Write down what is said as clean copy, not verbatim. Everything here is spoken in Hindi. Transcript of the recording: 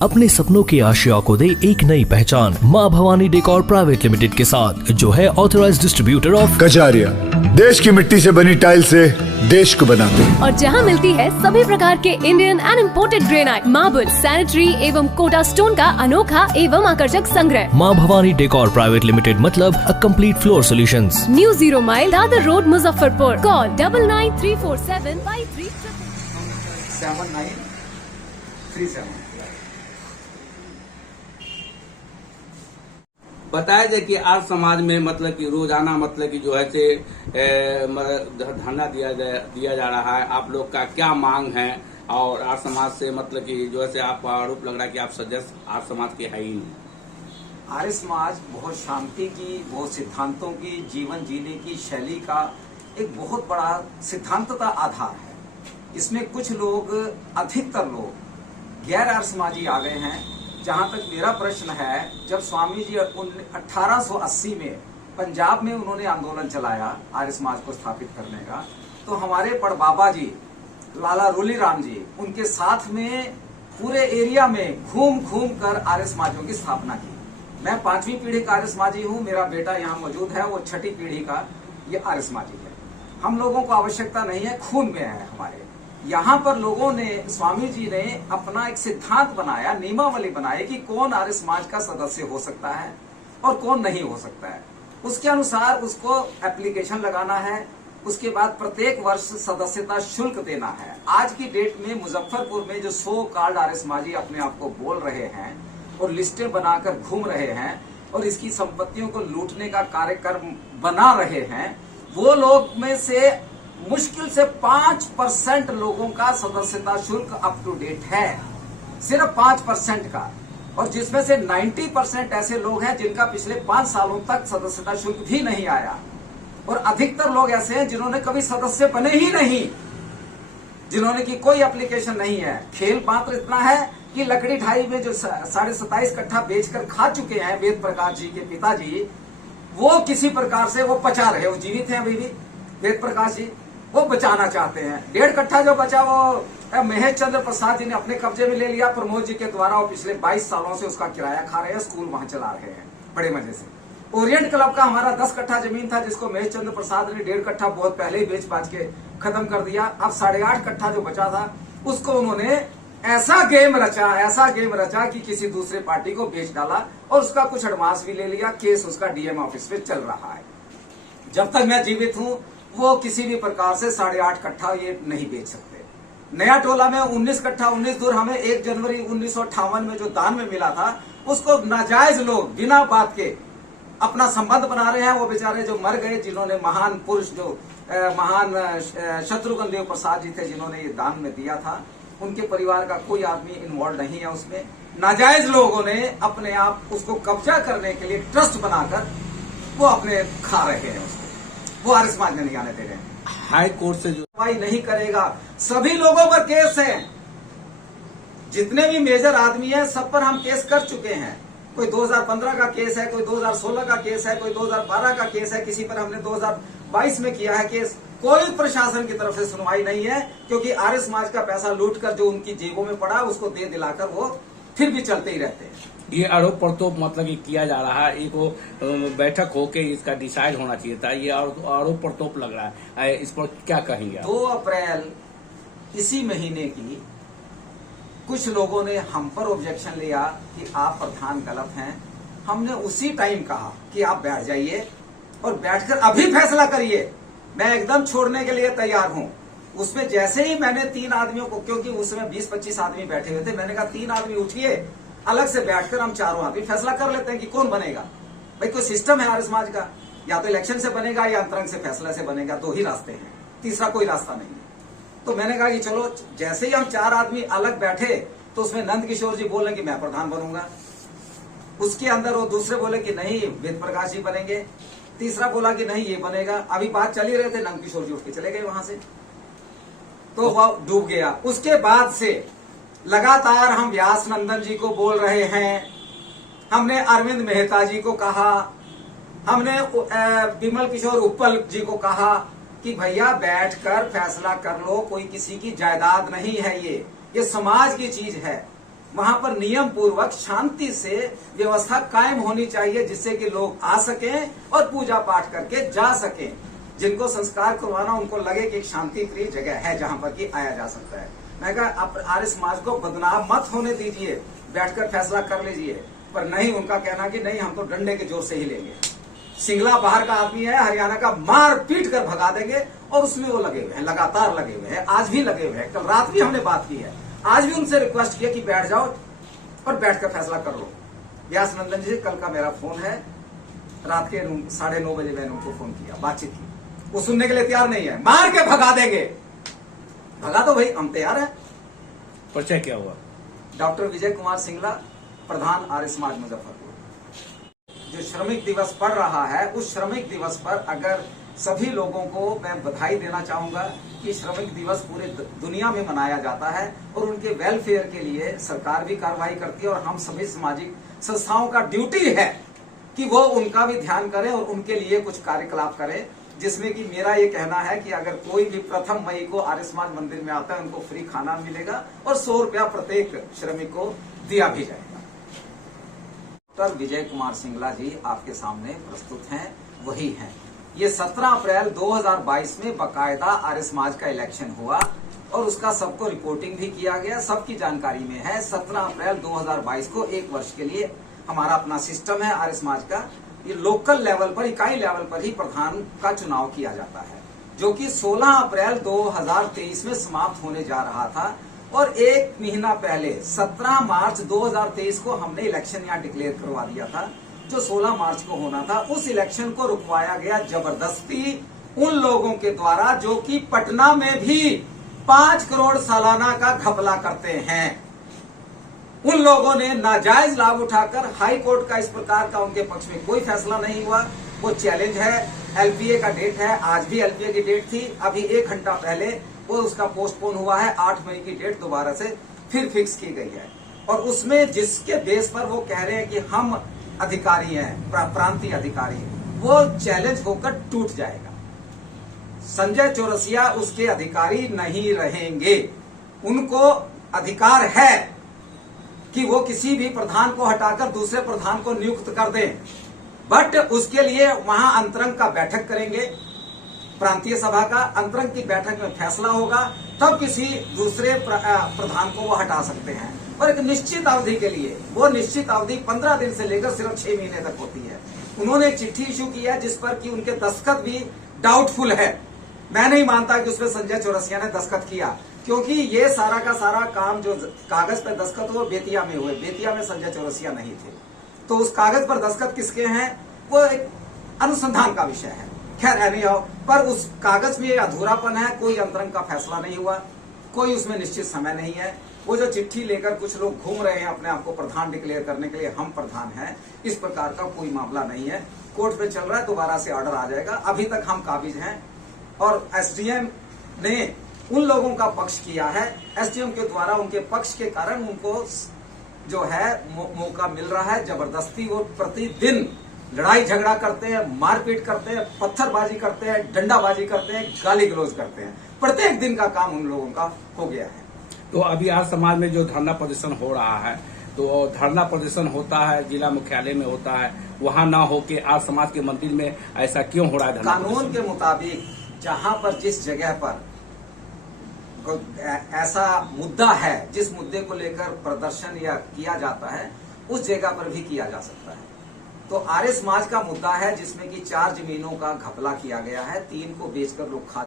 अपने सपनों की आशिया को दे एक नई पहचान माँ भवानी डेकोर प्राइवेट लिमिटेड के साथ, जो है ऑथराइज्ड डिस्ट्रीब्यूटर ऑफ कजारिया। देश की मिट्टी से बनी टाइल से देश को बनाते हैं। और जहाँ मिलती है सभी प्रकार के Indian and imported granite, marble, sanitary एवं कोटा स्टोन का अनोखा एवं आकर्षक संग्रह। माँ भवानी डेकोर प्राइवेट लिमिटेड मतलब a complete floor solutions. New 0 mile Dadar road, Muzaffarpur. Call 99347537. बताया जाए कि आज समाज में मतलब कि रोजाना मतलब कि जो है से धरना दिया जा रहा है। आप लोग का क्या मांग है? और आज समाज से मतलब कि जो है से आपका आरोप लग रहा है कि आप सदस्य आज समाज के है ही नहीं। आर्य समाज बहुत शांति की, बहुत सिद्धांतों की, जीवन जीने की शैली का एक बहुत बड़ा सिद्धांतता आधार है। इसमें कुछ लोग, अधिकतर लोग गैर आर्य समाजी आ गए हैं। जहां तक मेरा प्रश्न है, जब स्वामी जी 1880 में पंजाब में उन्होंने आंदोलन चलाया आर्य समाज को स्थापित करने का, तो हमारे पड़बाबा जी लाला रोली राम जी उनके साथ में पूरे एरिया में घूम घूम कर आर्य समाजों की स्थापना की। मैं 5वीं पीढ़ी का आर्य समाजी हूँ, मेरा बेटा यहाँ मौजूद है, वो 6ठी पीढ़ी का ये आर्य समाजी है। हम लोगों को आवश्यकता नहीं है, खून में है हमारे। यहाँ पर लोगों ने, स्वामी जी ने अपना एक सिद्धांत बनाया, नियमावली बनाई कि कौन आर्य समाज का सदस्य हो सकता है और कौन नहीं हो सकता है। उसके अनुसार उसको एप्लीकेशन लगाना है। उसके बाद प्रत्येक वर्ष सदस्यता शुल्क देना है। आज की डेट में मुजफ्फरपुर में जो 100 कार्ड आर्य समाजी अपने आप को बोल रहे हैं और लिस्टें बनाकर घूम रहे हैं और इसकी संपत्तियों को लूटने का कार्यक्रम बना रहे हैं, वो लोग में से मुश्किल से 5% लोगों का सदस्यता शुल्क अप टू डेट है, सिर्फ 5% का। और जिसमें से 90% ऐसे लोग हैं जिनका पिछले 5 सालों तक सदस्यता शुल्क भी नहीं आया। और अधिकतर लोग ऐसे हैं जिन्होंने कभी सदस्य बने ही नहीं, जिन्होंने की कोई एप्लीकेशन नहीं है। खेल मात्र इतना है कि लकड़ी ढाई में जो 27.5 कट्ठा बेचकर खा चुके हैं वेद प्रकाश जी के पिताजी, वो किसी प्रकार से वो बचा रहे, वो जीवित हैं अभी भी वेद प्रकाश जी, वो बचाना चाहते हैं। 1.5 कट्ठा जो बचा वो महेश चंद्र प्रसाद जी ने अपने कब्जे में ले लिया प्रमोद जी के द्वारा। वो पिछले 22 सालों से उसका किराया खा रहे हैं, स्कूल वहां चला रहे हैं बड़े मजे से। ओरिएंट क्लब का हमारा 10 कट्ठा जमीन था, जिसको महेश चंद्र प्रसाद ने 1.5 कट्ठा बहुत पहले ही बेच बाच के खत्म कर दिया। अब 8.5 कट्ठा जो बचा था उसको उन्होंने ऐसा गेम रचा कि किसी दूसरे पार्टी को बेच डाला और उसका कुछ एडवांस भी ले लिया। केस उसका डीएम ऑफिस में चल रहा है। जब तक मैं जीवित हूं वो किसी भी प्रकार से 8.5 कट्ठा ये नहीं बेच सकते। नया टोला में 19 कट्ठा 19 दूर हमें 1 जनवरी 1958 में जो दान में मिला था, उसको नाजायज लोग बिना बात के अपना संबंध बना रहे हैं। वो बेचारे जो मर गए, जिन्होंने महान पुरुष, जो महान शत्रुघ्न देव प्रसाद जी थे जिन्होंने ये दान में दिया था, उनके परिवार का कोई आदमी इन्वॉल्व नहीं है उसमें। नाजायज लोगों ने अपने आप उसको कब्जा करने के लिए ट्रस्ट बनाकर वो अपने खा रहे हैं उसको। वो आर्य समाज में नहीं आने दे रहे हैं। हाई कोर्ट से जो नहीं करेगा, सभी लोगों पर केस है। जितने भी मेजर आदमी हैं सब पर हम केस कर चुके हैं। कोई 2015 का केस है, कोई 2016 का केस है, कोई 2012 का केस है, किसी पर हमने 2022 में किया है केस। कोई प्रशासन की तरफ से सुनवाई नहीं है, क्योंकि आर्य समाज का पैसा लूटकर जो उनकी जेबों में पड़ा उसको दे दिलाकर वो फिर भी चलते ही रहते हैं। ये आरोप प्रत्यारोप मतलब कि किया जा रहा है। एक बैठक होके इसका डिसाइड होना चाहिए था। ये आरोप प्रत्यारोप लग रहा है, इस पर क्या कहेंगे? 2 अप्रैल इसी महीने की कुछ लोगों ने हम पर ऑब्जेक्शन लिया कि आप प्रधान गलत हैं। हमने उसी टाइम कहा कि आप बैठ जाइए और बैठकर अभी फैसला करिए, मैं एकदम छोड़ने के लिए तैयार हूं। उसमें जैसे ही मैंने 3 आदमियों को, क्योंकि उसमें 20-25 आदमी बैठे हुए थे, मैंने कहा 3 आदमी उठिए, अलग से बैठकर हम 4 आदमी फैसला कर लेते हैं कि कौन बनेगा। भाई कोई सिस्टम है आर्य समाज का, या तो इलेक्शन से बनेगा या अंतरंग से फैसला से बनेगा, 2 ही रास्ते हैं, तीसरा कोई रास्ता नहीं है। तो मैंने कहा कि चलो, जैसे ही हम 4 आदमी अलग बैठे तो उसमें नंद किशोर जी बोले कि मैं प्रधान बनूंगा। उसके अंदर वो दूसरे बोले कि नहीं वेद प्रकाश जी बनेंगे, तीसरा बोला कि नहीं ये बनेगा। अभी बात चल ही रहे थे, नंद किशोर जी उठ के चले गए वहां से, तो वह डूब गया। उसके बाद से लगातार हम व्यास नंदन जी को बोल रहे हैं, हमने अरविंद मेहता जी को कहा, हमने विमल किशोर उप्पल जी को कहा कि भैया बैठकर फैसला कर लो, कोई किसी की जायदाद नहीं है, ये समाज की चीज है। वहां पर नियम पूर्वक शांति से व्यवस्था कायम होनी चाहिए, जिससे कि लोग आ सकें और पूजा पाठ करके जा सकें। जिनको संस्कार करवाना उनको लगे कि एक शांति प्रिय जगह है जहां पर कि आया जा सकता है। मैं कहा आप आर्य समाज को बदनाम मत होने दीजिए, बैठकर फैसला कर लीजिए, पर नहीं, उनका कहना कि नहीं हम तो डंडे के जोर से ही लेंगे। सिंगला बाहर का आदमी है, हरियाणा का, मार पीट कर भगा देंगे, और उसमें वो लगे हुए हैं, लगातार लगे हुए हैं, आज भी लगे हुए हैं। कल रात भी हमने बात की है, आज भी उनसे रिक्वेस्ट किया कि बैठ जाओ और बैठकर फैसला कर लो। व्यास नंदन जी, कल का मेरा फोन है, रात के 9:30 बजे मैंने उनको फोन किया, बातचीत की, वो सुनने के लिए तैयार नहीं है, मार के भगा देंगे। भगा दो भाई, हम तैयार हैं। परिचय क्या हुआ? डॉक्टर विजय कुमार सिंगला, प्रधान आर्य समाज मुजफ्फरपुर। जो श्रमिक दिवस पड़ रहा है, उस श्रमिक दिवस पर अगर सभी लोगों को मैं बधाई देना चाहूंगा कि श्रमिक दिवस पूरे दुनिया में मनाया जाता है और उनके वेलफेयर के लिए सरकार भी कार्रवाई करती है, और हम सभी सामाजिक संस्थाओं का ड्यूटी है कि वो उनका भी ध्यान करें और उनके लिए कुछ कार्यकलाप करें, जिसमें कि मेरा ये कहना है कि अगर कोई भी 1 मई को आर्य समाज मंदिर में आता है, उनको फ्री खाना मिलेगा और 100 रुपया प्रत्येक श्रमिक को दिया भी जाएगा। डॉक्टर विजय कुमार सिंगला जी आपके सामने प्रस्तुत हैं, वही हैं। ये 17 अप्रैल 2022 में बकायदा आर्य समाज का इलेक्शन हुआ और उसका सबको रिपोर्टिंग भी किया गया, सबकी जानकारी में है। 17 अप्रैल 2022 को 1 वर्ष के लिए हमारा अपना सिस्टम है आर्य समाज का, ये लोकल लेवल पर, इकाई लेवल पर ही प्रधान का चुनाव किया जाता है, जो कि 16 अप्रैल 2023 में समाप्त होने जा रहा था। और 1 महीना पहले 17 मार्च 2023 को हमने इलेक्शन यहाँ डिक्लेयर करवा दिया था, जो 16 मार्च को होना था। उस इलेक्शन को रुकवाया गया जबरदस्ती उन लोगों के द्वारा जो कि पटना में भी 5 करोड़ सालाना का घपला करते हैं। उन लोगों ने नाजायज लाभ उठाकर हाई कोर्ट का इस प्रकार का उनके पक्ष में कोई फैसला नहीं हुआ। वो चैलेंज है, एलपीए का डेट है, आज भी एलपीए की डेट थी, अभी 1 घंटा पहले वो उसका पोस्टपोन हुआ है, 8 मई की डेट दोबारा से फिर फिक्स की गई है। और उसमें जिसके बेस पर वो कह रहे हैं कि हम अधिकारी हैं, प्रांतीय अधिकारी, वो चैलेंज होकर टूट जाएगा। संजय चौरसिया उसके अधिकारी नहीं रहेंगे। उनको अधिकार है कि वो किसी भी प्रधान को हटाकर दूसरे प्रधान को नियुक्त कर दें, बट उसके लिए वहां अंतरंग का बैठक करेंगे, प्रांतीय सभा का अंतरंग की बैठक में फैसला होगा, तब किसी दूसरे प्रधान को वो हटा सकते हैं। और एक निश्चित अवधि के लिए, वो निश्चित अवधि 15 दिन से लेकर सिर्फ 6 महीने तक होती है। उन्होंने एक चिट्ठी इशू की है जिस पर कि उनके दस्तखत भी डाउटफुल है। मैं नहीं मानता कि उसमें संजय चौरसिया ने दस्तखत किया, क्योंकि ये सारा का सारा काम जो कागज पर दस्तखत हुए बेतिया में हुए, बेतिया में संजय चौरसिया नहीं थे, तो उस कागज पर दस्तखत किसके हैं वो एक अनुसंधान का विषय है। खैर है नहीं हो, पर उस कागज में अधूरापन है, कोई अंतरंग का फैसला नहीं हुआ, कोई उसमें निश्चित समय नहीं है। वो जो चिट्ठी लेकर कुछ लोग घूम रहे हैं अपने आप को प्रधान डिक्लेयर करने के लिए, हम प्रधान हैं, इस प्रकार का कोई मामला नहीं है। कोर्ट में चल रहा है, दोबारा से ऑर्डर आ जाएगा, अभी तक हम काबिज हैं। और एसडीएम ने उन लोगों का पक्ष किया है, एसडीएम के द्वारा उनके पक्ष के कारण उनको जो है मौका मिल रहा है। जबरदस्ती वो प्रतिदिन लड़ाई झगड़ा करते हैं, मारपीट करते हैं, पत्थरबाजी करते हैं, डंडाबाजी करते हैं, गाली गलौज करते हैं। प्रत्येक दिन का काम उन लोगों का हो गया है। तो अभी आज समाज में जो धरना प्रदर्शन हो रहा है, तो धरना प्रदर्शन होता है जिला मुख्यालय में होता है, वहां ना होके आज समाज के मंदिर में ऐसा क्यों हो रहा है? कानून के मुताबिक जहां पर जिस जगह पर ऐसा मुद्दा है, जिस मुद्दे को लेकर प्रदर्शन या किया जाता है, उस जगह पर भी किया जा सकता है। तो आर्य समाज का मुद्दा है जिसमें कि 4 जमीनों का घपला किया गया है, 3 को बेचकर लोग खा